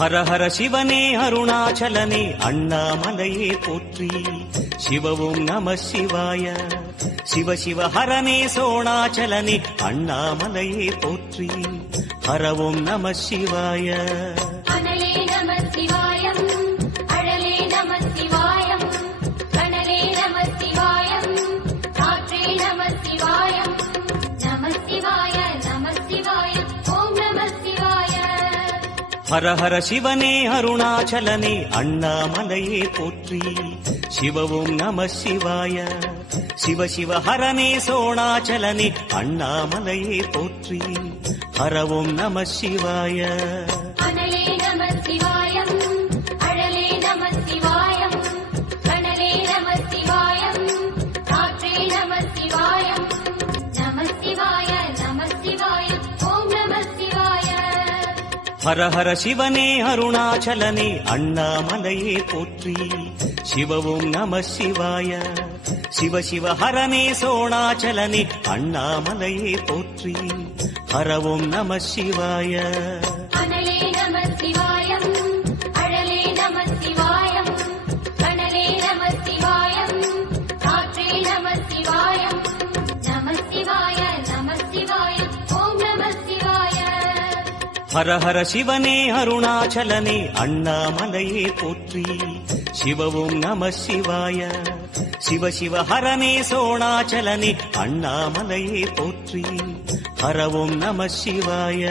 ஹர ஹர சிவனே அருணாச்சலனே அண்ணாமலையே போற்றி. சிவவும் நம சிவாய. சிவ சிவ ஹரனே சோணாச்சலனே அண்ணாமலையே போற்றி. ஹரவும் நம சிவாய. அனலே நம சிவாயம், அழலே நம சிவாயம், கனலே நம சிவாயம், காற்றே நம சிவாயம். நம சிவாய நம சிவாய, ஓம் நம சிவாய. ஹர ஹர சிவனே அருணாச்சலனே அண்ணாமலையே போற்றி. சிவவும் நம சிவாய. சிவ சிவ ஹரனே சோணாச்சலனே அண்ணாமலையே போற்றி. ஹரவும் நம சிவாய. அனலே நம சிவாயம், அழலே நம சிவாயம், கனலே நம சிவாயம், காற்றே நம சிவாயம். நம சிவாய நம சிவாய, ஓம் நம சிவாய. ஹர ஹர சிவனே அருணாச்சலனே அண்ணாமலையே போற்றி. சிவவும் நம சிவாய. சிவ சிவ ஹரனே சோணாச்சலனே அண்ணாமலையே போற்றி. ஹரவும் நம சிவாய. அனலே நம சிவாயம், அழலே நம சிவாயம், கனலே நம சிவாயம், காற்றே நம சிவாயம். நம சிவாய நம சிவாய, ஓம் நம சிவாய. ஹர ஹர சிவனே அருணாச்சலனே அண்ணாமலையே போற்றி. சிவவும் நம சிவாய. சிவ சிவ ஹரனே சோணாச்சலனே அண்ணாமலையே போற்றி. ஹரவும் நம சிவாய.